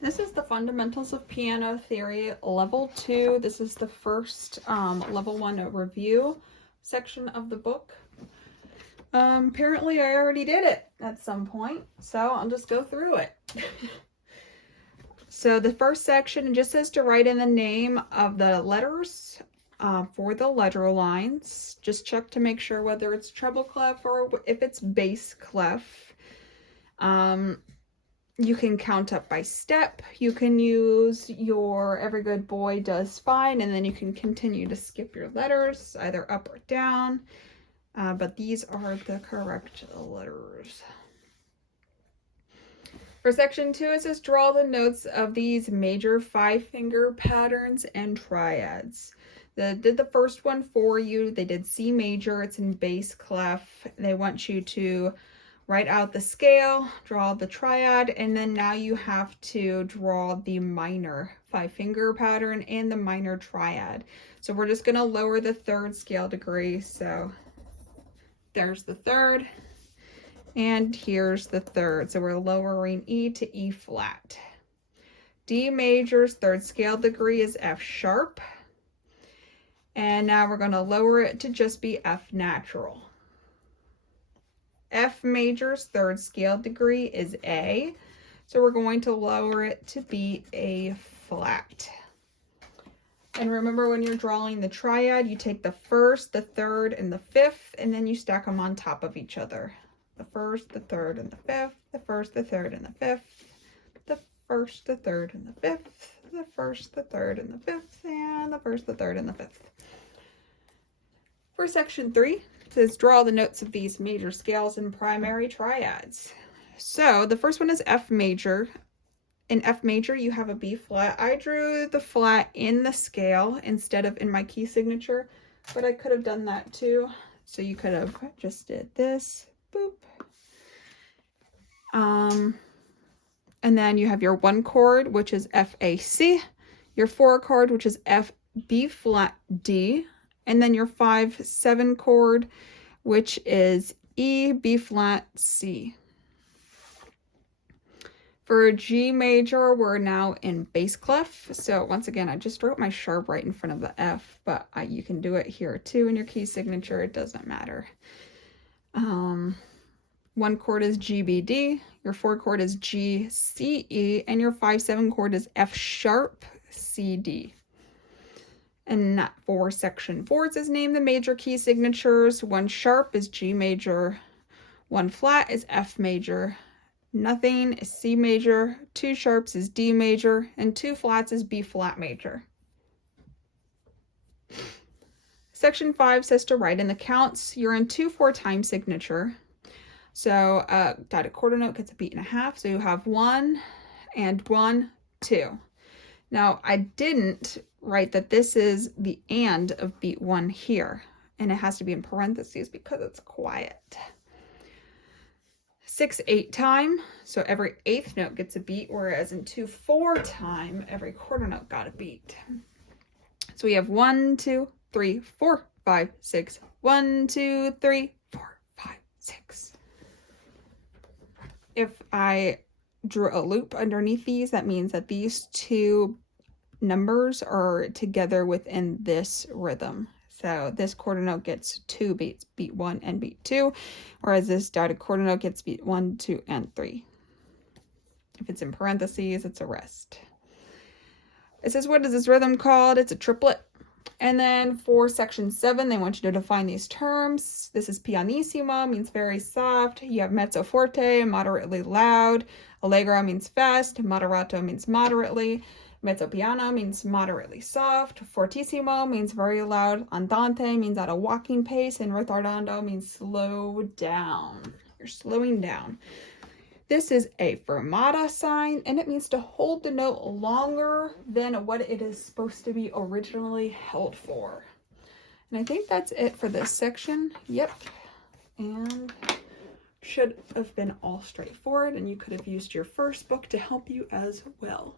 This is the Fundamentals of Piano Theory, Level 2. This is the first Level 1 review section of the book. Apparently I already did it at some point, so I'll just go through it. So the first section, it just says to write in the name of the letters for the letter lines. Just check to make sure whether it's treble clef or if it's bass clef. You can count up by step. You can use your Every Good Boy Does Fine, and then you can continue to skip your letters, either up or down. But these are the correct letters. For section 2, it says draw the notes of these major 5-finger patterns and triads. They did the first one for you. They did C major. It's in bass clef. They want you to write out the scale, draw the triad, and then now you have to draw the minor 5-finger pattern and the minor triad. So we're just going to lower the 3rd scale degree. So there's the 3rd, and here's the 3rd. So we're lowering E to E flat. D major's 3rd scale degree is F sharp. And now we're going to lower it to just be F natural. F major's 3rd scale degree is A, so we're going to lower it to be A flat. And remember, when you're drawing the triad, you take the 1st, the 3rd, and the 5th, and then you stack them on top of each other. The 1st, the 3rd, and the 5th, the 1st, the 3rd, and the 5th, the 1st, the 3rd, and the 5th, the 1st, the 3rd, and the 5th, and the 1st, the 3rd, and the 5th. For section 3, it says draw the notes of these major scales and primary triads. So the first one is F major. In F major, you have a B flat. I drew the flat in the scale instead of in my key signature, but I could have done that too. So you could have just did this, boop. And then you have your 1 chord, which is F A C, your 4 chord, which is F B flat D, and then your 5/7 chord, which is E B flat C. For G major, we're now in bass clef. So once again, I just wrote my sharp right in front of the F, but you can do it here too in your key signature. It doesn't matter. 1 chord is G B D, your 4 chord is G C E, and your 5/7 chord is F sharp C D. And for section 4, it says name the major key signatures. 1 sharp is G major, 1 flat is F major, nothing is C major, 2 sharps is D major, and 2 flats is B flat major. Section 5 says to write in the counts. You're in 2/4 time signature. So dotted quarter note gets a beat and a half. So you have 1 and 1, 2. Now, I didn't write that this is the and of beat 1 here, and it has to be in parentheses because it's quiet. 6/8 time, so every 8th note gets a beat, whereas in 2/4 time, every quarter note got a beat. So we have 1, 2, 3, 4, 5, 6. 1, 2, 3, 4, 5, 6. If I drew a loop underneath these, that means that these 2 numbers are together within this rhythm. So this quarter note gets 2 beats, beat 1 and beat 2, whereas this dotted quarter note gets beat 1, 2, and 3. If it's in parentheses, it's a rest. It says, what is this rhythm called? It's a triplet. And then for section 7, they want you to define these terms. This is pianissimo, means very soft. You have mezzo forte, moderately loud. Allegro means fast. Moderato means moderately. Mezzo piano means moderately soft. Fortissimo means very loud. Andante means at a walking pace. And retardando means slow down. You're slowing down. This is a fermata sign, and it means to hold the note longer than what it is supposed to be originally held for. And I think that's it for this section. Yep. And should have been all straightforward, and you could have used your first book to help you as well.